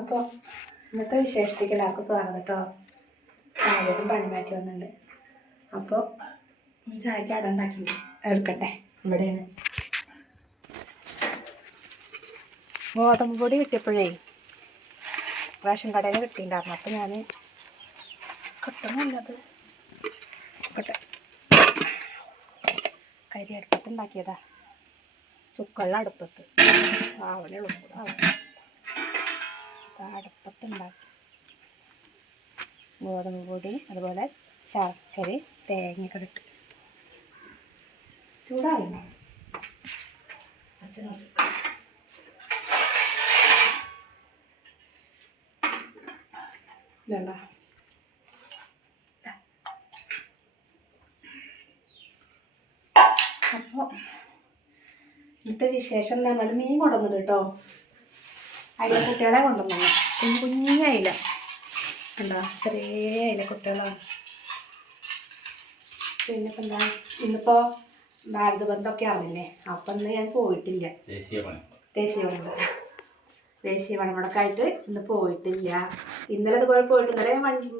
അപ്പോൾ ഇന്നത്തെ വിശേഷത്തേക്ക് എല്ലാവർക്കും സ്വാഗതം കേട്ടോ. ആരോടും പണി മാറ്റി വന്നിട്ടുണ്ട്. അപ്പോൾ ചായക്ക് അട ഉണ്ടാക്കി എടുക്കട്ടെ. ഇവിടെയാണ് ഗോതമ്പ് പൊടി കിട്ടിയപ്പോഴേ റേഷൻ കടയിൽ നിന്ന് കിട്ടിയിട്ടുണ്ടായിരുന്നു. അപ്പോൾ ഞാൻ കിട്ടുന്നില്ലത് കിട്ടെ കരി അടുപ്പത്ത് ഉണ്ടാക്കിയതാ. ചുക്കുള്ള അടുപ്പത്ത് ആവണേ ഉള്ളൂ. അടുപ്പത്തുണ്ടാക്കി ഗോതമ്പ് പൊടി അതുപോലെ ശർക്കര തേങ്ങയൊക്കെ ഇട്ട് ചൂടാറില്ല. അച്ഛൻ വേണ്ട. അപ്പോൾ ഇന്നത്തെ വിശേഷം എന്ന് പറഞ്ഞാൽ മീൻ കൊണ്ടുവന്നത് കേട്ടോ. അതിലെ കുട്ടികളെ കൊണ്ടുവന്നു. കുഞ്ഞയില ഉണ്ടോ, ചെറിയ അതിലെ കുട്ടികളാണ്. പിന്നെ ഇപ്പം എന്താ ഇന്നിപ്പോൾ ഭാരതബന്ധമൊക്കെ ആണില്ലേ. അപ്പം ഇന്ന് ഞാൻ പോയിട്ടില്ല. ദേശീയ പണിമുടക്ക് ആയിട്ട് ഇന്ന് പോയിട്ടില്ല. ഇന്നലെ അതുപോലെ പോയിട്ട് ഇന്നലെ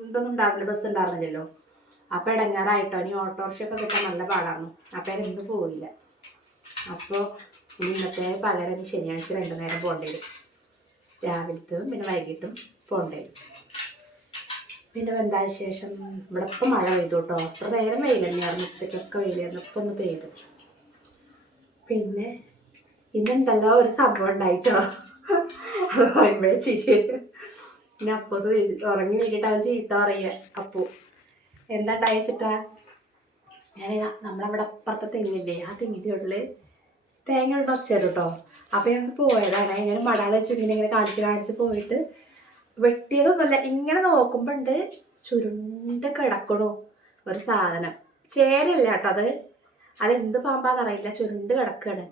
ഇതൊന്നും ഉണ്ടായിരുന്നില്ല, ബസ് ഉണ്ടായിരുന്നില്ലല്ലോ. അപ്പം ഇടങ്ങാറായിട്ടോ. ഇനി ഓട്ടോറിക്ഷയൊക്കെ കിട്ടാൻ നല്ല പാടാണ്. അപ്പം ഇന്ന് പോയില്ല. അപ്പോൾ ഇന്നത്തെ പകരം ശനിയാഴ്ച 2 നേരം പോകേണ്ടി വരും. രാവിലത്തും പിന്നെ വൈകിട്ടും പോകേണ്ടി വരും. പിന്നെ എന്താ വിശേഷം? ഇവിടെ ഇപ്പം മഴ പെയ്തു കേട്ടോ. അത്ര നേരം വെയിൽ തന്നെയായിരുന്നു. ഉച്ചയ്ക്കൊക്കെ വെയിലായിരുന്നു. ഇപ്പം ഒന്ന് പെയ്തു. പിന്നെ ഇന്നുണ്ടല്ലോ ഒരു സംഭവം ഉണ്ടായിട്ടോ. അത് പറയുമ്പോഴേ ചിരി. പിന്നെ അപ്പൂസ് ഉറങ്ങി നീട്ടിട്ട് അവൻ ചീത്ത പറയുക. അപ്പൂ എന്താ ഉണ്ടായിച്ചിട്ടാ, ഞാൻ നമ്മളവിടെ അപ്പുറത്തെ തെങ്ങില്ലേ, ആ തെങ്ങിൻ്റെ ഉള്ളിൽ തേങ്ങ ഉള്ള ഒച്ചേരും കേട്ടോ. അപ്പോൾ ഞാൻ പോയതാണ്. ഇങ്ങനെ മടാൾ വെച്ച് ഇങ്ങനെ കാണിച്ച് പോയിട്ട് വെട്ടിയതൊന്നുമല്ല. ഇങ്ങനെ നോക്കുമ്പോൾ ഉണ്ട് ചുരുണ്ട് കിടക്കണു ഒരു സാധനം. ചേരല്ല കേട്ടോ. അതെന്ത് പാമ്പാന്നറിയില്ല, ചുരുണ്ട് കിടക്കുകയാണ്.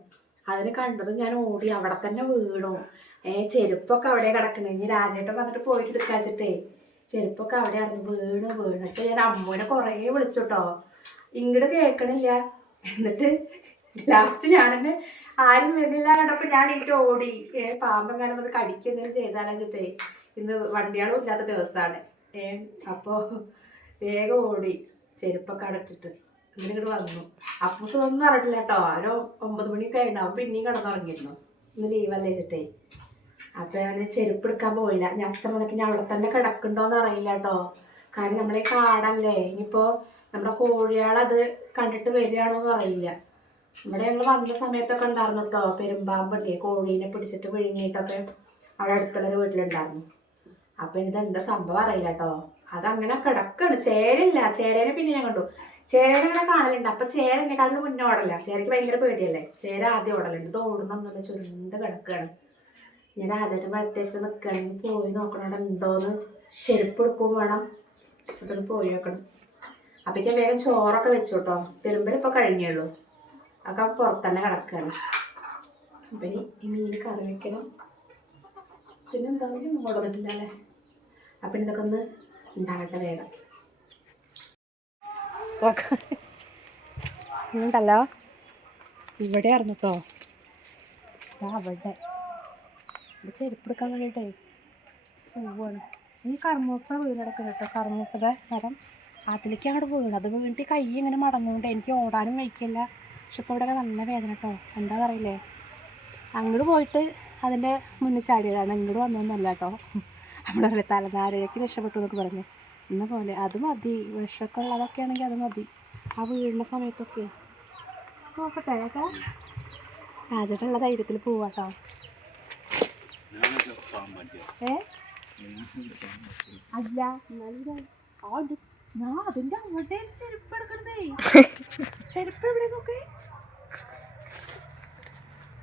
അതിന് കണ്ടതും ഞാൻ ഓടി അവിടെ തന്നെ വീണു. ചെരുപ്പൊക്കെ അവിടെ കിടക്കണേ. ഇനി രാജേട്ടൻ വന്നിട്ട് പോയിട്ട് എടുക്കാച്ചിട്ടേ ചെരുപ്പൊക്കെ അവിടെ ആയിരുന്നു. വീണിട്ട് ഞാൻ അമ്മൂനെ കുറേ വിളിച്ചു കേട്ടോ. ഇങ്ങോട്ട് കേൾക്കണില്ല. എന്നിട്ട് ലാസ്റ്റ് ഞാനെന്നെ ആരും വരുന്നില്ല കണ്ടപ്പോൾ ഞാൻ എനിക്ക് ഓടി. പാമ്പെങ്ങാനും അത് കടിക്കുന്നതിന് ചെയ്താലോ വെച്ചിട്ടേ. ഇന്ന് വണ്ടിയാളും ഇല്ലാത്ത ദിവസമാണ്. അപ്പോൾ വേഗം ഓടി ചെരുപ്പൊക്കെ അടച്ചിട്ട് ഇങ്ങോട്ട് വന്നു. അപ്പൂസ് ഒന്നും അറിയിട്ടില്ല കേട്ടോ. ഒരു 9 മണിയൊക്കെ ആയിട്ടുണ്ടാവും. പിന്നെയും കിടന്നുറങ്ങിയിരുന്നു. ഇന്ന് ലീവല്ലേ വെച്ചിട്ടേ. അപ്പോൾ ഞാൻ ചെരുപ്പ് എടുക്കാൻ പോയില്ല. ഞാൻ അച്ഛൻ വന്നിട്ട് ഞാൻ അവിടെ തന്നെ കിടക്കുന്നുണ്ടോയെന്ന് അറിയില്ല കേട്ടോ. കാരണം നമ്മളീ കാടല്ലേ. ഇനിയിപ്പോൾ നമ്മുടെ കോഴിയാളത് കണ്ടിട്ട് വരികയാണോന്നും അറിയില്ല. ഇവിടെ ഞങ്ങൾ വന്ന സമയത്തൊക്കെ ഉണ്ടായിരുന്നു കേട്ടോ. പെരുമ്പാമ്പല്ലേ, കോഴീനെ പിടിച്ചിട്ട് വിഴുങ്ങിയിട്ടൊക്കെ അവിടെ അടുത്തുള്ളൊരു വീട്ടിലുണ്ടായിരുന്നു. അപ്പം ഇതെന്താ സംഭവം അറിയില്ല കേട്ടോ. അതങ്ങനെ കിടക്കാണ്. ചേരയില്ല. ചേരേനെ പിന്നെ ഞാൻ കണ്ടു. ചേരേനെ ഇങ്ങനെ കാണലുണ്ട്. അപ്പം ചേര എന്നെക്കാളും മുന്നേ ഓടല്ല. ചേരയ്ക്ക് ഭയങ്കര പേടിയല്ലേ. ചേര ആദ്യം ഓടലുണ്ട്. ഇത് ഓടുന്നൊന്നുമില്ല, ചുരുണ്ട് കിടക്കുകയാണ്. ഞാൻ രാജായിട്ട് വെട്ടേച്ചിട്ട് നിൽക്കുകയാണെങ്കിൽ പോയി നോക്കണം അവിടെ ഉണ്ടോയെന്ന്. ചെരുപ്പ് എടുക്കും വേണം. അതൊന്ന് പോയി നോക്കണം. അപ്പോഴേക്കും വേഗം ചോറൊക്കെ വെച്ചു കേട്ടോ. തിരുമ്പലിപ്പോൾ കഴിഞ്ഞുള്ളൂ. ഒക്കെ പുറത്തന്നെ കിടക്കുകയാണ്. അപ്പം ഇനി ഈ മീൻ കറി വയ്ക്കണം. പിന്നെ എന്തായാലും കൊണ്ടുവന്നിട്ടില്ല അല്ലേ. അപ്പം ഇതൊക്കെ ഒന്ന് ഉണ്ടാകട്ടെ വേഗം. ഉണ്ടല്ലോ ഇവിടെ ആയിരുന്നു കേട്ടോ. അവിടെ ചെരുപ്പ് എടുക്കാൻ വേണ്ടിയിട്ടേ പോവാണ്. ഈ കർമൂസ വീണെടുക്കണം കേട്ടോ. കർമൂസയുടെ മരം അതിലേക്ക് അങ്ങോട്ട് വീണു. അത് വീണിട്ട് കൈ ഇങ്ങനെ മടങ്ങുകൊണ്ട് എനിക്ക് ഓടാനും വയ്ക്കില്ല. പക്ഷെ ഇപ്പോൾ ഇവിടെയൊക്കെ നല്ല വേദന കേട്ടോ. എന്താണെന്ന് അറിയില്ലേ. അങ്ങോട്ട് പോയിട്ട് അതിൻ്റെ മുന്നിൽ ചാടിയതാണ്. ഇങ്ങോട്ട് വന്നൊന്നുമല്ല കേട്ടോ. നമ്മൾ പറയില്ല തലനാരഴയ്ക്ക് രക്ഷപ്പെട്ടു എന്നൊക്കെ പറഞ്ഞ്. എന്ന പോലെ അത് മതി. വിഷമൊക്കെ ഉള്ളതൊക്കെ ആണെങ്കിൽ അത് മതി. ആ വീഴുന്ന സമയത്തൊക്കെ നോക്കട്ടെ കേട്ടോ. രാജേട്ടുള്ള ധൈര്യത്തിൽ പോവാട്ടോ. അല്ല എന്നാലും ഞാൻ അതിൻ്റെ അവിടെ ചെരുപ്പ് എടുക്കണതേ. ചെരുപ്പ് എവിടെ നോക്കേ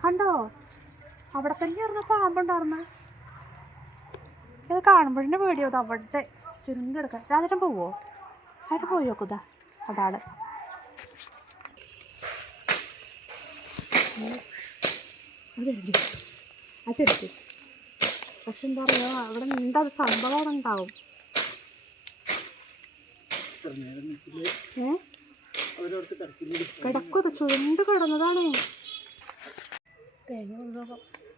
കണ്ടോ. അവിടെ തന്നെ ആയിരുന്നു പാമ്പുണ്ടായിരുന്ന. ഇത് കാണുമ്പോഴേ പേടിയാവും. അവിടെ ചുരുണ്ടെടുക്കാൻ. രാജേട്ടൻ പോവോ? ആയിട്ട് പോയി നോക്കൂതാ അതാണ്. ആ ചെരുപ്പ് പക്ഷെ എന്താ പറയുക, അവിടെ എന്താ സംഭവം അവിടെ ഉണ്ടാവും. കിടക്കും. ചുരുണ്ട് കിടന്നതാണേ. തേങ്ങ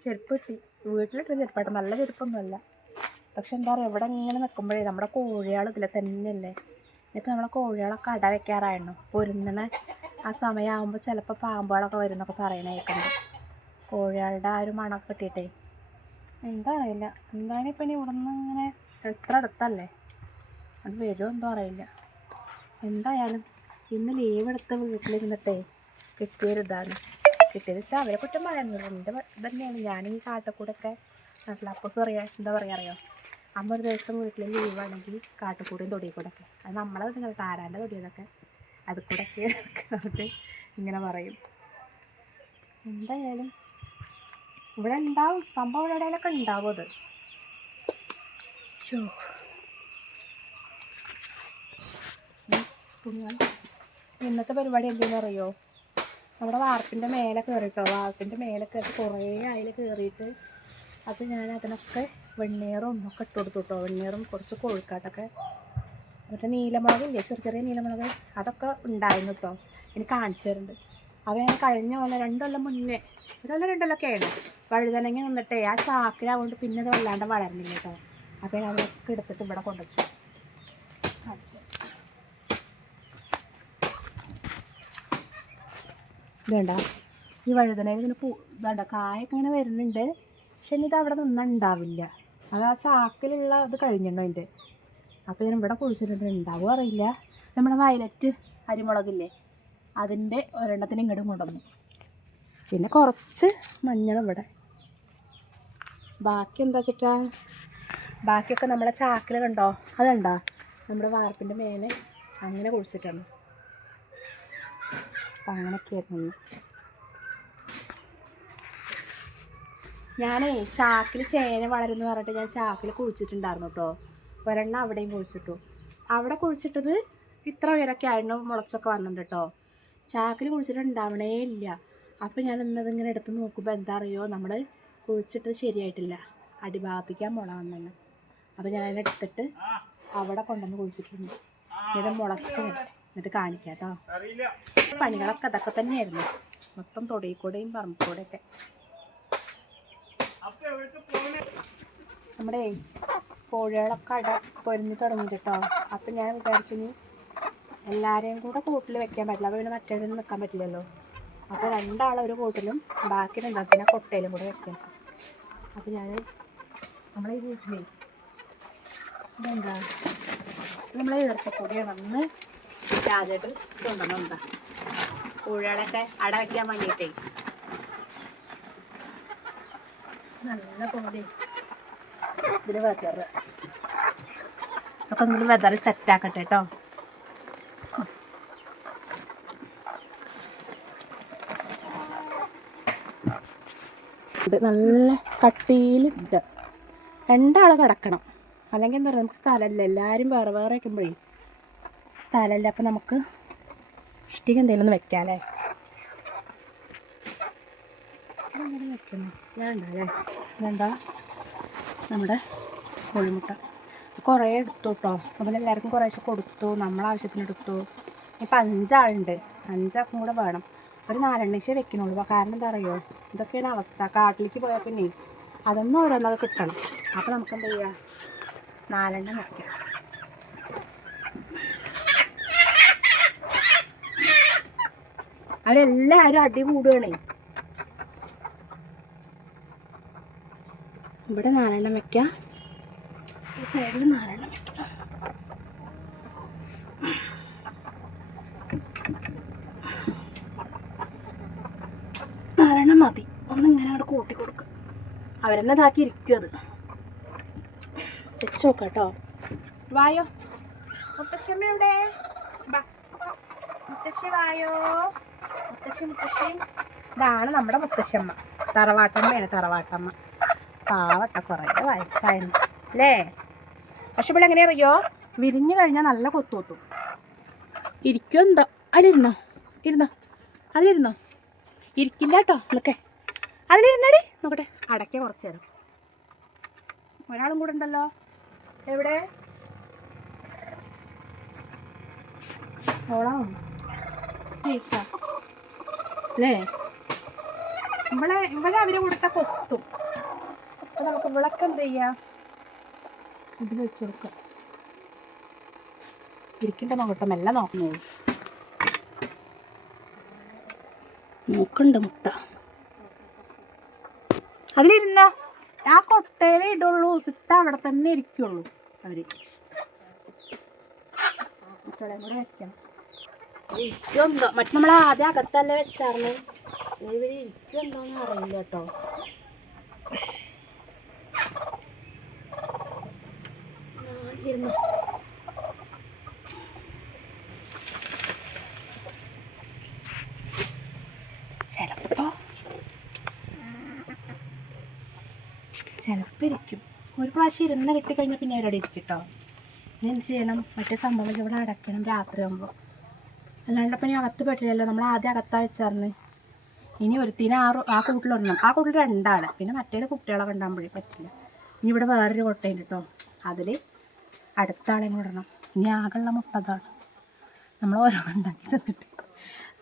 ചെരുപ്പ് കിട്ടി. വീട്ടിലിട്ട ചെരുപ്പായിട്ട് നല്ല ചെരുപ്പൊന്നുമല്ല. പക്ഷെ എന്താ പറയുക, ഇവിടെ ഇങ്ങനെ നിൽക്കുമ്പോഴേ നമ്മുടെ കോഴികൾ ഇതിൽ തന്നെയല്ലേ. ഇപ്പം നമ്മളെ കോഴികളൊക്കെ അട വെക്കാറായിരുന്നു. പൊരുന്നണ ആ സമയമാകുമ്പോൾ ചിലപ്പോൾ പാമ്പുകളൊക്കെ വരും എന്നൊക്കെ പറയണേക്കുണ്ട്. കോഴികളുടെ ആ ഒരു മണമൊക്കെ കിട്ടിയിട്ടേ എന്താ അറിയില്ല. എന്താണ് ഇപ്പം ഇനി ഇവിടെ നിന്ന് ഇങ്ങനെ എത്ര അടുത്തല്ലേ, അത് വരുമോ എന്തോ അറിയില്ല. എന്തായാലും ഇന്ന് ലീവ് എടുത്ത് വീട്ടിലിരുന്നിട്ടേ കിട്ടിയൊരിതാണ്. കിട്ടിയത് വെച്ചാൽ അവരെ കുറ്റം പറയുന്നത് എൻ്റെ തന്നെയാണ്. ഞാൻ ഈ കാട്ടക്കൂടൊക്കെ നട്ടിലപ്പോസ് പറയാ എന്താ പറയുക അറിയോ, അമ്മ ഒരു ദിവസം വീട്ടിൽ ലീവാണെങ്കിൽ കാട്ടുകൂടെയും തൊടിക്കൂടൊക്കെ, അത് നമ്മളെ നിങ്ങൾ താരാൻ്റെ തൊടിയതൊക്കെ അത് കൂടെയൊക്കെ പറഞ്ഞിട്ട് ഇങ്ങനെ പറയും. എന്തായാലും ഇവിടെ ഉണ്ടാവും സംഭവം, ഇവിടെയൊക്കെ ഉണ്ടാവും അത്. ഇന്നത്തെ പരിപാടി എന്തെന്ന് അറിയോ, നമ്മുടെ വാർപ്പിൻ്റെ മേലെ കയറിയിട്ടോ, വാർപ്പിൻ്റെ മേലെ കയറി കുറേ അതിൽ കയറിയിട്ട് അത് ഞാൻ അതിനൊക്കെ വെണ്ണീറും ഒക്കെ ഇട്ട് കൊടുത്തു കേട്ടോ. വെണ്ണീറും കുറച്ച് കോഴിക്കാട്ടൊക്കെ, മറ്റേ നീലമുളകില്ലേ, ചെറിയ ചെറിയ നീലമുളക്, അതൊക്കെ ഉണ്ടായിരുന്നു കേട്ടോ. എനിക്ക് കാണിച്ചു തരുന്നുണ്ട്. അത് ഞാൻ കഴിഞ്ഞ പോലെ 2 കൊല്ലം മുന്നേ, 1 കൊല്ലം 2 കൊല്ലമൊക്കെയാണ് വഴുതനങ്ങ നിന്നിട്ടേ ആ ചാക്കിലാവുകൊണ്ട് പിന്നെ അത് വല്ലാണ്ട് വളരുന്നില്ല കേട്ടോ. അപ്പോൾ ഞാൻ അതൊക്കെ എടുത്തിട്ട് ഇവിടെ കൊണ്ടുവച്ചു. വേണ്ട ഈ വഴുതനയിൽ ഇങ്ങനെ വേണ്ട കായൊക്കെ ഇങ്ങനെ വരുന്നുണ്ട്. പക്ഷെ ഇനി ഇത് അവിടെ നിന്നുണ്ടാവില്ല, അത് ആ ചാക്കിലുള്ള ഇത് കഴിഞ്ഞിട്ടുണ്ടോ അതിൻ്റെ. അപ്പോൾ ഞാൻ ഇവിടെ കുഴിച്ചിട്ടുണ്ട്, ഉണ്ടാവുക അറിയില്ല. നമ്മുടെ വയലറ്റ് അരിമുളകില്ലേ, അതിൻ്റെ ഒരെണ്ണത്തിന് ഇങ്ങോട്ടും കൊണ്ടുവന്നു. പിന്നെ കുറച്ച് മഞ്ഞൾ ഇവിടെ. ബാക്കി എന്താ വെച്ചിട്ടാ, ബാക്കിയൊക്കെ നമ്മളെ ചാക്കിൽ കണ്ടോ, അതുണ്ടോ നമ്മുടെ വാർപ്പിൻ്റെ മേലെ അങ്ങനെ കുഴിച്ചിട്ടാണ്. അപ്പം അങ്ങനെയൊക്കെയായിരുന്നു. ഞാനേ ചാക്കിൽ ചേന വളരുമെന്ന് പറഞ്ഞിട്ട് ഞാൻ ചാക്കിൽ കുഴിച്ചിട്ടുണ്ടായിരുന്നു കേട്ടോ. ഒരെണ്ണം അവിടെയും കുഴിച്ചിട്ടു. അവിടെ കുഴിച്ചിട്ടത് ഇത്ര ഉയരമൊക്കെ ആയിരുന്നു, മുളച്ചൊക്കെ വന്നിട്ടുണ്ട് കേട്ടോ. ചാക്കിൽ കുഴിച്ചിട്ട് ഉണ്ടാവണേ ഇല്ല. അപ്പോൾ ഞാൻ ഇന്നതിങ്ങനെ എടുത്ത് നോക്കുമ്പോൾ എന്താ അറിയോ, നമ്മൾ കുഴിച്ചിട്ടത് ശരിയായിട്ടില്ല, അടിഭാഗത്തേക്ക് ആ മുള വന്നു. അപ്പോൾ ഞാൻ അതിനെടുത്തിട്ട് അവിടെ കൊണ്ടുവന്ന് കുഴിച്ചിട്ടുണ്ട്. ഇത് മുളച്ച് എന്നിട്ട് കാണിക്കാം കേട്ടോ. പണികളൊക്കെ അതൊക്കെ തന്നെയായിരുന്നു, മൊത്തം തൊടിക്കൂടെയും പറമ്പിക്കൂടെയൊക്കെ. നമ്മുടെ കോഴികളൊക്കെ അട പൊരിഞ്ഞ് തുടങ്ങിയിട്ട് കേട്ടോ. അപ്പം ഞാൻ വിചാരിച്ചു ഇനി എല്ലാവരെയും കൂടെ കൂട്ടിൽ വെക്കാൻ പറ്റില്ല, അപ്പോൾ പിന്നെ മറ്റേതൊന്നും നിൽക്കാൻ പറ്റില്ലല്ലോ. അപ്പോൾ 2 ആളെ ഒരു കൂട്ടിലും ബാക്കി 2 കൊട്ടയിലും കൂടെ വെക്കാൻ. അപ്പോൾ ഞാൻ നമ്മളെ ഈ വീട്ടിലേ ഇതെന്താ, നമ്മളെ ഈർച്ചപ്പൊടിയാണ് വന്ന് ആദ്യമായിട്ട് കൊണ്ടുവന്നെന്താ കോഴികളൊക്കെ അട വയ്ക്കാൻ വേണ്ടിയിട്ടേ. നല്ല പൊടി ഇതിൽ വെതറ്, അപ്പോൾ ഒന്നിൽ വെതറ് സെറ്റാക്കട്ടെ കേട്ടോ. നല്ല കട്ടിയിൽ ഇട്ട് 2 ആൾ കിടക്കണം, അല്ലെങ്കിൽ എന്താ പറയുക നമുക്ക് സ്ഥലമില്ല. എല്ലാവരും വേറെ വേറെ വയ്ക്കുമ്പോഴേ സ്ഥലമില്ല. അപ്പം നമുക്ക് ഇഷ്ടിക എന്തെങ്കിലും ഒന്ന് വെക്കാമല്ലേ. അങ്ങനെ വെക്കുന്നു ഞാനുണ്ടല്ലേ. ഇതെന്താ നമ്മുടെ കോഴിമുട്ട കുറേ എടുത്തു കേട്ടോ. അതുപോലെ എല്ലാവർക്കും കുറേശ്ശെ കൊടുത്തു, നമ്മളാവശ്യത്തിന് എടുത്തു. ഇപ്പം 5 ആളുണ്ട്, 5 ആൾക്കും കൂടെ വേണം. ഒരു 4 എണ്ണീശേ വെക്കണുള്ളൂ. കാരണം എന്താ അറിയുമോ, ഇതൊക്കെയാണ് അവസ്ഥ. കാട്ടിലേക്ക് പോയാൽ പിന്നെ അതൊന്നും ഓരോന്നത് കിട്ടണം. അപ്പോൾ നമുക്ക് എന്താ ചെയ്യുക, 4 എണ്ണം വെക്കാം. അവരെല്ലാവരും അടി കൂടുകയാണേ. ഇവിടെ 4 എണ്ണം വെക്കാം, ഈ സൈഡിൽ 4 എണ്ണം വെക്കാം. നാലെണ്ണം മതി. ഒന്നിങ്ങനെ അവിടെ കൂട്ടി കൊടുക്കുക. അവരെന്നെ ഇതാക്കി ഇരിക്കും. അത് വെച്ച് നോക്കാം കേട്ടോ. വായോ മുത്തശ്ശമ്മ എവിടെ, മുത്തശ്ശി വായോ, മുത്തശ്ശി. ഇതാണ് നമ്മുടെ മുത്തശ്ശമ്മ, തറവാട്ടമ്മയാണ്. തറവാട്ടമ്മ പാവട്ട, കുറേ വയസ്സായിരുന്നു അല്ലേ. പക്ഷെ ഇവിടെ എങ്ങനെ അറിയോ, വിരിഞ്ഞു കഴിഞ്ഞാൽ നല്ല കൊത്തുകൊത്തും. ഇരിക്കും എന്തോ, അതിലിരുന്നോ ഇരിക്കില്ല കേട്ടോ. നിൽക്കേ അതിലിരുന്നടി നോക്കട്ടെ. അടയ്ക്ക കുറച്ച് നേരം. ഒരാളും കൂടെ ഉണ്ടല്ലോ. എവിടെ ഓളാണ് അല്ലേ. ഇവിടെ അവര് കൊടുത്ത കൊത്തും. അപ്പം നമുക്ക് വിളക്ക് എന്ത് ചെയ്യാം, ഇത് വെച്ച് കൊടുക്കാം. ഇരിക്കണ്ട നോക്കട്ടെ, മെല്ലെ നോക്കുന്നു. നോക്കണ്ട് മുട്ട അതിലിരുന്ന ആ കൊട്ടയിലേ ഇടുള്ളൂ. ഇട്ട അവിടെ തന്നെ ഇരിക്കുള്ളൂ അവര്. മറ്റുള്ള കൂടെ വെക്കണം. ഇരിക്കുമെന്തോ മറ്റു നമ്മൾ ആദ്യം അകത്തല്ലേ വെച്ചാർന്ന്. ഇവര് ഇരിക്കുമെന്തോന്ന് അറിയില്ല കേട്ടോ. ഇരുന്നു ചിലപ്പോൾ ഇരിക്കും. ഒരു പ്രാവശ്യം ഇരുന്ന് കിട്ടിക്കഴിഞ്ഞാൽ പിന്നെ അവരവിടെ ഇരിക്കും കേട്ടോ. ഇനി എന്ത് ചെയ്യണം, മറ്റേ സംഭവം ഇവിടെ അടയ്ക്കണം രാത്രിയാകുമ്പോൾ. അല്ലാണ്ട് അപ്പം ഇനി അകത്ത് പറ്റില്ലല്ലോ, നമ്മൾ ആദ്യം അകത്താ വെച്ചാർന്ന്. ഇനി ഒരുത്തിന് ആ കൂട്ടിലൊരെണ്ണം, ആ കൂട്ടിൽ 2 ആൾ, പിന്നെ മറ്റേ കുട്ടികളൊക്കെ ഉണ്ടാകുമ്പോഴേ പറ്റില്ല. ഇനി ഇവിടെ വേറൊരു കൊട്ടയുണ്ട് കേട്ടോ, അതിൽ അടുത്ത ആളെയും കൂടെ ഇടണം. ഇനി ആകെയുള്ള മുട്ട അതാണ്. നമ്മൾ ഓരോന്നുണ്ടാക്കി തന്നിട്ട്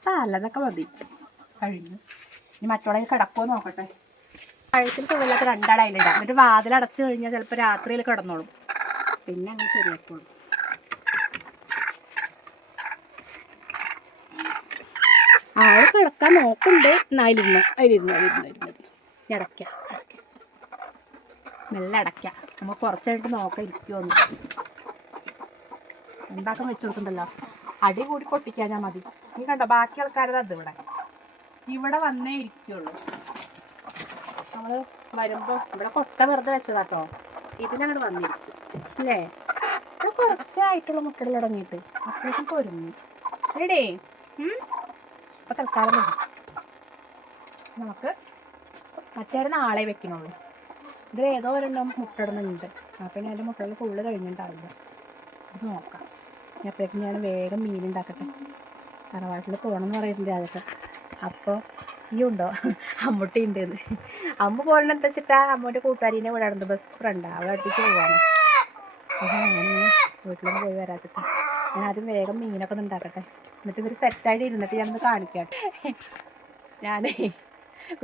സാലതൊക്കെ മതി, കഴിഞ്ഞു. ഇനി മറ്റുള്ള കിടക്കുമോ നോക്കട്ടെ. കഴുത്തിൽ തുള്ളിലൊക്കെ 2 ആൾ അതിലിടാം. എന്നിട്ട് വാതിലടച്ച് കഴിഞ്ഞാൽ ചിലപ്പോൾ രാത്രിയിൽ കിടന്നോളും. പിന്നെ അങ്ങനെ ശരിയാക്കോളും. ആൾ കിടക്കാൻ നോക്കുന്നുണ്ട്. അതിലിരുന്ന് അടയ്ക്കാം, മെല്ലെ അടയ്ക്കാം. നമ്മൾ കുറച്ചായിട്ട് നോക്കാം ഇരിക്കുമെന്ന്. എന്താക്കാൻ വെച്ച് കൊടുക്കണ്ടല്ലോ, അടി കൂടി പൊട്ടിക്കാഞ്ഞാൽ മതി. നീ കണ്ടോ, ബാക്കി ആൾക്കാരത് അത് ഇവിടെ വന്നേ ഇരിക്കുള്ളൂ. നമ്മൾ വരുമ്പോൾ ഇവിടെ കൊട്ട വെറുതെ വെച്ചതാട്ടോ, ഇതിനങ്ങോട്ട് വന്നിരിക്കും അല്ലേ. ഇത് കുറച്ചായിട്ടുള്ള മുട്ടകൾ തുടങ്ങിയിട്ട് അപ്പോഴേക്കും പൊരുങ്ങി എടേ. അപ്പോൾ തൽക്കാലം മതി. നമുക്ക് മറ്റേ നാളെ വെക്കണുള്ളൂ. ഇതിൽ ഏതോ ഒരെണ്ണം മുട്ടയിടുന്നുണ്ട്. അപ്പോൾ ഞാൻ എൻ്റെ മുട്ടകൾ ഫുള്ള് കഴിഞ്ഞിട്ടുണ്ടാവില്ല. അത് നോക്കാം. അപ്പോഴേക്കും ഞാൻ വേഗം മീനുണ്ടാക്കട്ടെ. തറവാട്ടിൽ പോകണമെന്ന് പറയുന്നുണ്ട് അതൊക്കെ. അപ്പോൾ ഈ ഉണ്ടോ അമ്മൂട്ടി ഉണ്ടെന്ന്. അമ്മ പോകണം എന്താ വെച്ചിട്ടാ, അമ്മൂൻ്റെ കൂട്ടുകാരിനെ ഇവിടെ ഉണ്ട്, ബെസ്റ്റ് ഫ്രണ്ടാണ്. അവളെ അടുത്തേക്ക് പോവാണ്. അപ്പോൾ ഞാനിങ്ങനെ വീട്ടിലൊന്ന് പോയി വരാച്ചിട്ടാ. ഞാൻ ആദ്യം വേഗം മീനൊക്കെ ഒന്ന് ഉണ്ടാക്കട്ടെ. എന്നിട്ട് ഇവർ സെറ്റായിട്ട് ഇരുന്നിട്ട് ഞാനൊന്ന് കാണിക്കാട്ടെ. ഞാനേ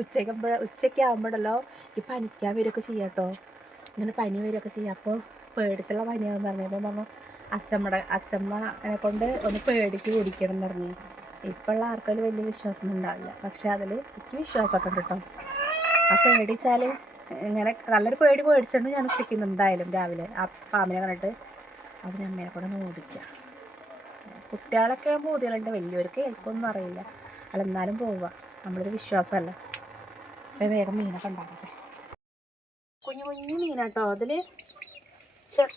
ഉച്ചയ്ക്ക് ആകുമ്പോഴല്ലോ ഈ പനിക്കാൻ വരികയൊക്കെ ചെയ്യാം കേട്ടോ. ഇങ്ങനെ പനി വരികയൊക്കെ ചെയ്യാം. അപ്പോൾ പേടിച്ചുള്ള പനിയാണെന്ന് പറഞ്ഞപ്പോൾ പറഞ്ഞു അച്ഛമ്മനെ കൊണ്ട് ഒന്ന് പേടിക്ക് കുടിക്കണം എന്ന് പറഞ്ഞു. ഇപ്പോഴുള്ള ആർക്കും വലിയ വിശ്വാസമൊന്നും ഉണ്ടാവില്ല, പക്ഷെ അതിൽ എനിക്ക് വിശ്വാസമൊക്കെ ഉണ്ട് കേട്ടോ. ആ പേടിച്ചാൽ ഇങ്ങനെ നല്ലൊരു പേടിച്ചിട്ടുണ്ട് ഞാൻ ഉച്ചയ്ക്ക് എന്തായാലും രാവിലെ ആ പാമ്പിനെ കണ്ടിട്ട് അതിന് അമ്മേനെ കൂടെ നോദിക്കുക. കുട്ടികളൊക്കെ ബോധ്യമുണ്ട്, വലിയവർക്ക് കേൾക്കൊന്നും അറിയില്ല. അല്ല എന്നാലും പോവുക, നമ്മളൊരു വിശ്വാസമല്ല. അപ്പം വേഗം മീനൊക്കെ ഉണ്ടാക്കട്ടെ. കുഞ്ഞു കുഞ്ഞു മീനാട്ടോ. അതിൽ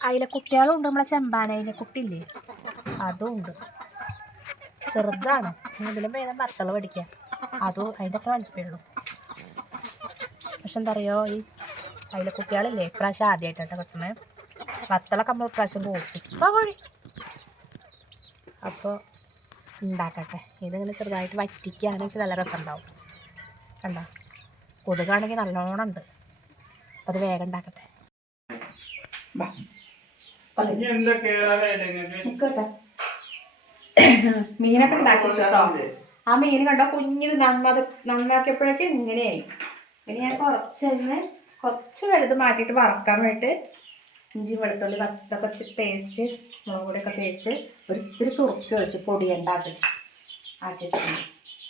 അയിലക്കുട്ടികളും ഉണ്ട്, നമ്മളെ ചെമ്പാനയിലെ കുട്ടിയില്ലേ അതും ഉണ്ട്. ചെറുതാണ്. ഇതിലും വേഗം വത്തള പഠിക്കാം. അതും അതിൻ്റെ ഒക്കെ വലിപ്പമുള്ളൂ. പക്ഷെ എന്താ പറയുക, ഈ അയിലക്കുട്ടികളില്ലേ ഇപ്രാവശ്യം ആദ്യമായിട്ടാണ് കിട്ടുന്നത്. വത്തളൊക്കെ നമ്മൾ ഇപ്രാവശ്യം കൂട്ടി കോഴി. അപ്പോൾ ഉണ്ടാക്കട്ടെ. ഇതിങ്ങനെ ചെറുതായിട്ട് വറ്റിക്കുകയാണെന്ന് വെച്ചാൽ നല്ല രസം ഉണ്ടാവും. കണ്ടോ, കൊതുകാണെങ്കിൽ നല്ലോണം ഉണ്ട്. അത് വേഗം ഉണ്ടാക്കട്ടെ. മീനൊക്കെ ഉണ്ടാക്കി കേട്ടോ. ആ മീൻ കണ്ടോ കുഞ്ഞിത് നന്നാക്കിയപ്പോഴേക്കും ഇങ്ങനെയായി. ഇനി ഞാൻ കുറച്ച് വലുത് മാറ്റിയിട്ട് വറക്കാൻ വേണ്ടിയിട്ട് ഇഞ്ചി വെളുത്തുള്ളി വത്തൊക്കെ പേസ്റ്റ് മുളക് പൊടിയൊക്കെ തേച്ച് ഒരു സുറുക്കി ഒഴിച്ച് പൊടിയണ്ട ആക്കിയിട്ട് വെച്ചിട്ടുണ്ട്.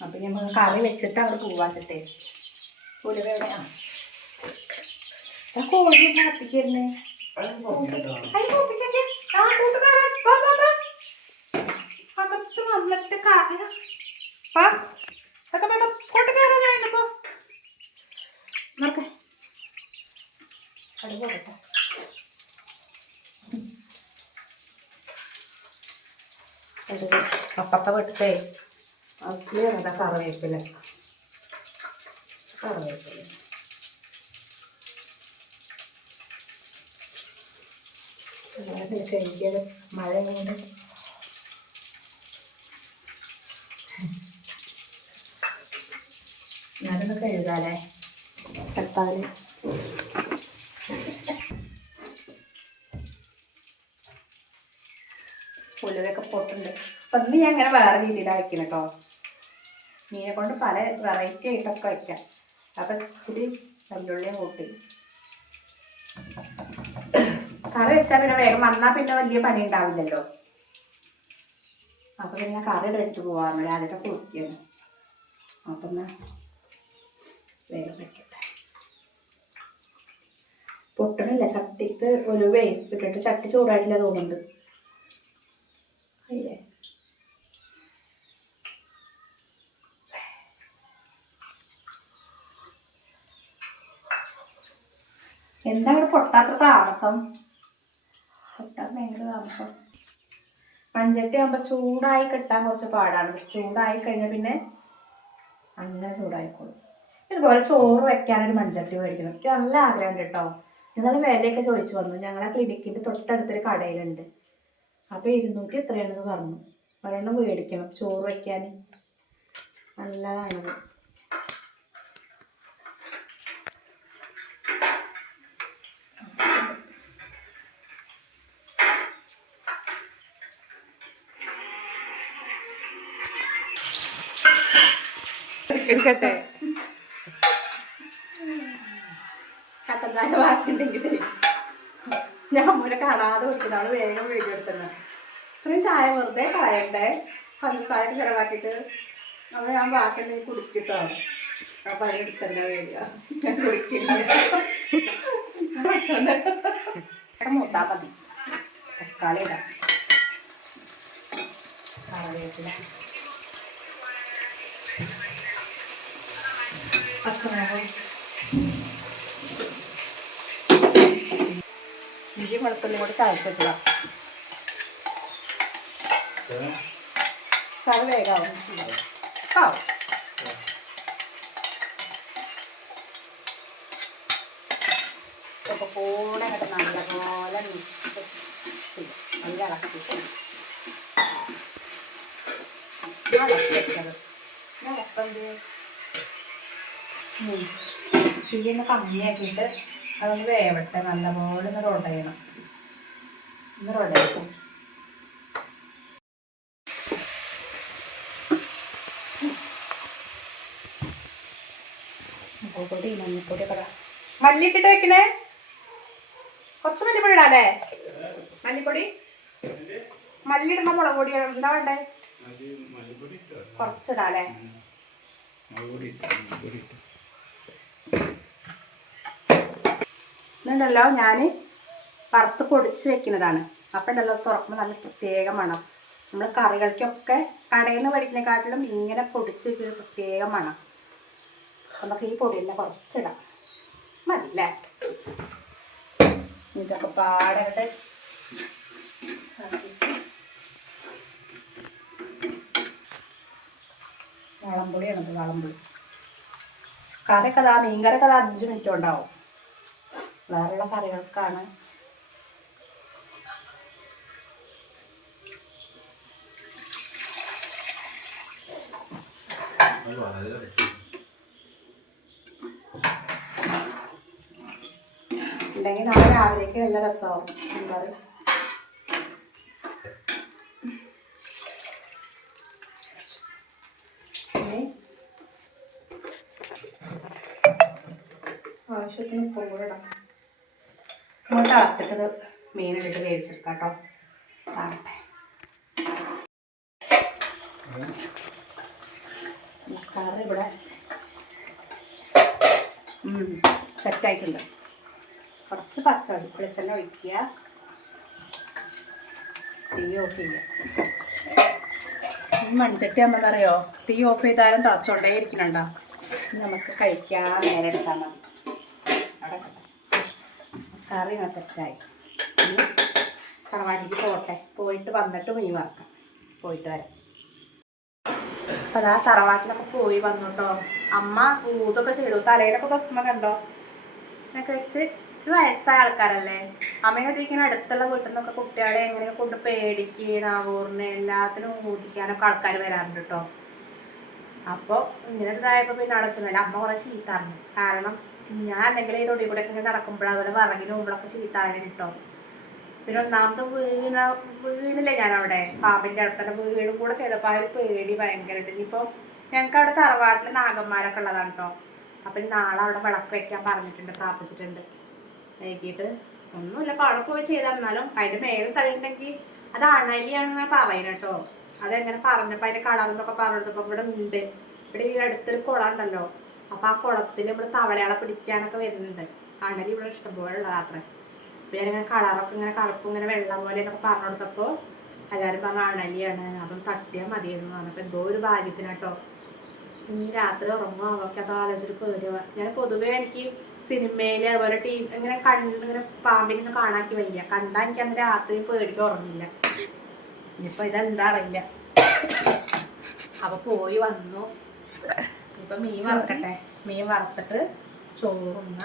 അപ്പം നമ്മൾ കറി വെച്ചിട്ട് അവിടെ പൂവാച്ചിട്ടേ ഉലുവ എവിടെയാണ് കോഴി കത്തിക്കരുന്നേ. അകത്ത് വന്നിട്ട് കൂട്ടുകാരനായിപ്പോ നോക്കെ അത് പോകട്ടെ. അപ്പത്തെ വിട്ടേ അസ്ലിയതാ കറിവേപ്പില കഴിക്കാതെ മഴ കൊണ്ട് ഞാനൊന്ന് കഴുകാലേ ചിലപ്പോൾ അതിൽ ഉലുവയൊക്കെ പൊട്ടുണ്ട്. അപ്പം ഇന്ന് ഞാൻ അങ്ങനെ വേറെ രീതിയിലാണ് വയ്ക്കുന്നത് കേട്ടോ. മീനെ കൊണ്ട് പല വെറൈറ്റി ആയിട്ടൊക്കെ വയ്ക്കാം. അപ്പം ഇച്ചിരി വെള്ളുള്ളിയും കൂട്ടി കറി വെച്ചാൽ പിന്നെ വേഗം വന്നാൽ പിന്നെ വലിയ പണി ഉണ്ടാവില്ലല്ലോ. അപ്പം പിന്നെ കറി വെച്ചിട്ട് പോകാൻ രാവിലെ കുളിക്കുന്നു. അപ്പം വേഗം വെക്കട്ടെ. പൊട്ടണില്ല ചട്ടിക്ക് ഒരു ഇട്ടിട്ട് ചട്ടി ചൂടായിട്ടില്ല തോന്നുന്നുണ്ട്. അല്ലേ എന്താ ഇവിടെ പൊട്ടാത്ത താമസം? പൊട്ടാൻ ഭയങ്കര താമസം. മൺചട്ടി ആകുമ്പോൾ ചൂടായി കിട്ടാൻ കുറച്ച് പാടാണ്. പക്ഷെ ചൂടായി കഴിഞ്ഞാൽ പിന്നെ അങ്ങനെ ചൂടായിക്കോളും. ഇതുപോലെ ചോറ് വെക്കാനൊരു മൺചട്ടി മേടിക്കണം. എനിക്ക് നല്ല ആഗ്രഹം കേട്ടോ. നിങ്ങൾ വിലയൊക്കെ ചോദിച്ചു വന്നു. ഞങ്ങളെ ക്ലിനിക്കിൻ്റെ തൊട്ടടുത്തൊരു കടയിലുണ്ട്. അപ്പോൾ 200 എത്രയാണെന്ന് പറഞ്ഞു. ഒരെണ്ണം മേടിക്കണം ചോറ് വയ്ക്കാൻ. നല്ലതാണത്. എടുക്കട്ടെ. കട്ടൻചായ വാക്കുണ്ടെങ്കിൽ ഞാൻ മുന്നേ കാണാതെ കുടിക്കുന്ന അവള് വേഗം വീഡിയോ എടുത്തന്നെ. ഇത്രയും ചായ വെറുതെ കളയണ്ടേ, പഞ്ചസാര ചിലവാക്കിയിട്ട്. അപ്പോൾ ഞാൻ ബാക്കിയുണ്ടെങ്കിൽ കുടിക്കിട്ടോ. അപ്പം അതിനെടുത്തന്നെ വീഡിയോ ഞാൻ കുടിക്കില്ല. മൂത്താ മതി. തക്കാളി ഇടാം, കറിവേപ്പില, പച്ചമുളക്, ഇഞ്ചി വെളുത്തുള്ളി കൂടി ചതച്ചിട്ടുള്ള കറി വേഗാവും. ഒക്കെ കൂടെ അങ്ങോട്ട് നല്ലപോലെ നല്ല ഇളക്കി വെച്ചത് ഞാൻ ഇതിന്ന് കമ്മിയാക്കിയിട്ട് അതൊന്ന് വേവട്ടെ. നല്ലപോലെ ഒന്ന് റൊടയണം. ഒന്ന് റൊടയണം. മുളകുപൊടി മഞ്ഞൾപ്പൊടിയൊക്കെ ഇടാം. മല്ലിട്ടിട്ട് വെക്കണേ. കുറച്ച് മല്ലിപ്പൊടി ഇടാല്ലേ? മല്ലിപ്പൊടി മല്ലിടുമ്പോ മുളക് പൊടി എന്താ വേണ്ടേ? കുറച്ചിടാല്ലേ? ഇതുണ്ടല്ലോ ഞാൻ വറുത്ത് പൊടിച്ച് വെക്കുന്നതാണ്. അപ്പം ഉണ്ടല്ലോ തുറക്കുമ്പോൾ നല്ല പ്രത്യേക മണം. നമ്മൾ കറികൾക്കൊക്കെ കടയിൽ നിന്ന് മേടിക്കുന്നതിനെക്കാട്ടിലും ഇങ്ങനെ പൊടിച്ച് വെക്കൊരു പ്രത്യേക മണം. നമുക്ക് ഈ പൊടി തന്നെ കുറച്ചിടാം മതില്ലേ? ഇതൊക്കെ പാടട്ടെ. വളംപൊടിയാണത്, വളംപൊടി. കറിയൊക്കെ അതാ, മീൻകറിയൊക്കെ അതാ 5 മിനിറ്റ് ഉണ്ടാവും. വേറെയുള്ള കറികൾക്കാണ് ഉണ്ടെങ്കിൽ നാളെ രാവിലേക്ക് നല്ല രസമാവും. എന്താ പറയുക, ആവശ്യത്തിന് ഉപ്പും കൂടെ ഇടാം. ഇങ്ങോട്ട് അടച്ചിട്ട് മീനിട്ടിട്ട് വേവിച്ചെടുക്കാം കേട്ടോ. കാണട്ടെ. കറി ഇവിടെ സെറ്റായിട്ടുണ്ട്. കുറച്ച് വെളിച്ചെണ്ണ ഒഴിക്കുക. തീ ഓഫ് ചെയ്യുക. ഈ മൺചട്ടി ആകുമ്പോൾ അറിയോ, തീ ഓഫ് ചെയ്താലും തിളച്ചോണ്ടേ ഇരിക്കുന്നുണ്ടോ. നമുക്ക് കഴിക്കാൻ നേരെ എടുത്താൽ മതി. അവിടെ കറി സെറ്റായി. തറവാട്ടിലേക്ക് പോയിട്ട് വന്നിട്ട് മീൻ വറക്കാം. പോയിട്ട് വരാം. അപ്പം അതാ തറവാട്ടിലൊക്കെ പോയി വന്നു കേട്ടോ. അമ്മ ഊതൊക്കെ ചെയ്തു. തലയിലൊക്കെ ഭസ്മം കണ്ടോ എന്നൊക്കെ വെച്ച്. വയസ്സായ ആൾക്കാരല്ലേ. അമ്മയൊക്കെ ഇങ്ങനെ അടുത്തുള്ള വീട്ടിൽ നിന്നൊക്കെ കുട്ടികളെ എങ്ങനെയൊക്കെ കൊണ്ട് പേടിക്ക് നാവൂറിന് എല്ലാത്തിനും ഊതിക്കാനൊക്കെ ആൾക്കാർ വരാറുണ്ട് കേട്ടോ. അപ്പോൾ ഇങ്ങനെ ഇതായപ്പോൾ പിന്നെ അടച്ചുന്നില്ല. അമ്മ കുറേ ചീത്താറുണ്ട്. കാരണം ഞാൻ അല്ലെങ്കിൽ ഈ തൊടി കൂടെ ഇങ്ങനെ നടക്കുമ്പോഴും അതുപോലെ വിറകിന് മുമ്പിലൊക്കെ ചീത്താറുണ്ട് കേട്ടോ. പിന്നെ ഒന്നാമത്തെ വീണില്ലേ ഞാനവിടെ പാമ്പിൻ്റെ അടുത്തന്നെ വീടും കൂടെ ചെയ്തപ്പോൾ ആ ഒരു പേടി ഭയങ്കരമായിട്ട്. ഇനിയിപ്പോൾ ഞങ്ങൾക്ക് അവിടെ തറവാട്ടിൽ നാഗന്മാരൊക്കെ ഉള്ളതാണ് കേട്ടോ. അപ്പം നാളെ അവിടെ വിളക്ക് വയ്ക്കാൻ പറഞ്ഞിട്ടുണ്ട്, പ്രാർത്ഥിച്ചിട്ടുണ്ട്. വൈകിട്ട് ഒന്നുമില്ല, അപ്പോൾ അവിടെ പോയി ചെയ്താൽ എന്നാലും അതിൻ്റെ മേലെ തഴിയുണ്ടെങ്കിൽ അത് അണലിയാണെന്ന് പറയുന്നത് കേട്ടോ. അതെങ്ങനെ പറഞ്ഞപ്പോൾ അതിൻ്റെ കളറെന്നൊക്കെ പറഞ്ഞെടുത്തപ്പോൾ ഇവിടെ ഉണ്ട്. ഇവിടെ ഈ അടുത്തൊരു കുളം ഉണ്ടല്ലോ, അപ്പോൾ ആ കുളത്തിൽ ഇവിടെ തവളയാളെ പിടിക്കാനൊക്കെ വരുന്നുണ്ട്. അണലി ഇവിടെ ഇഷ്ടംപോലെ ഉള്ളതാത്രേ. അപ്പോൾ ഞാനിങ്ങനെ കളറൊക്കെ ഇങ്ങനെ കറുപ്പ് ഇങ്ങനെ വെള്ളം പോലെ എന്നൊക്കെ പറഞ്ഞു കൊടുത്തപ്പോൾ എല്ലാവരും പറഞ്ഞ അണലിയാണ്, അതൊന്ന് തട്ടിയാൽ മതിയെന്ന് പറഞ്ഞപ്പോൾ എന്തോ ഒരു ഭാഗ്യത്തിനാട്ടോ. ഇനി രാത്രി ഉറങ്ങുമോ അവർക്ക് അത് ആലോചിച്ചിട്ട് പേടിയോ. ഞാൻ പൊതുവേ എനിക്ക് സിനിമയിൽ അതുപോലെ ഇങ്ങനെ ഇങ്ങനെ പാമ്പിനൊന്നും കാണാക്കി വയ്യ. കണ്ടാൽ എനിക്ക് അന്ന് രാത്രി പേടിക്ക് ഉറങ്ങില്ല. ഇനിയിപ്പോൾ ഇതെന്താ അറിയില്ല. അപ്പോൾ പോയി വന്നു. ഇപ്പം മീൻ വറുക്കട്ടെ, മീൻ വറുത്തിട്ട് ചോറുന്ന.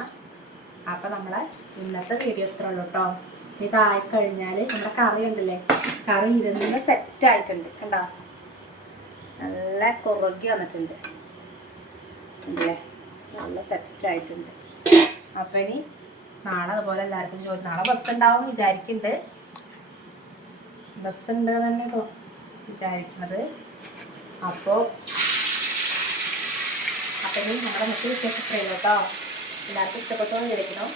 അപ്പം നമ്മളെ ഇന്നത്തെ വീഡിയോ ഇത്ര ഉള്ളൂ കേട്ടോ. ഇതായി കഴിഞ്ഞാൽ നമ്മുടെ കറി ഉണ്ടല്ലേ, കറി ഇരുന്ന് സെറ്റായിട്ടുണ്ട് കണ്ടോ, നല്ല കുറുകി വന്നിട്ടുണ്ട് അല്ലേ, നല്ല സെറ്റായിട്ടുണ്ട്. അപ്പം ഇനി നാളെ അതുപോലെ എല്ലാവർക്കും ചോദിച്ചു. നാളെ ബസ് ഉണ്ടാവും വിചാരിക്കുന്നുണ്ട്, ബസ് ഉണ്ട് തന്നെ വിചാരിക്കുന്നത്. അപ്പോൾ ഇനി നമ്മുടെ മറ്റു വിശേഷം കേട്ടോ. എല്ലാവർക്കും ഇഷ്ടപ്പെട്ടോ വിചാരിക്കണം.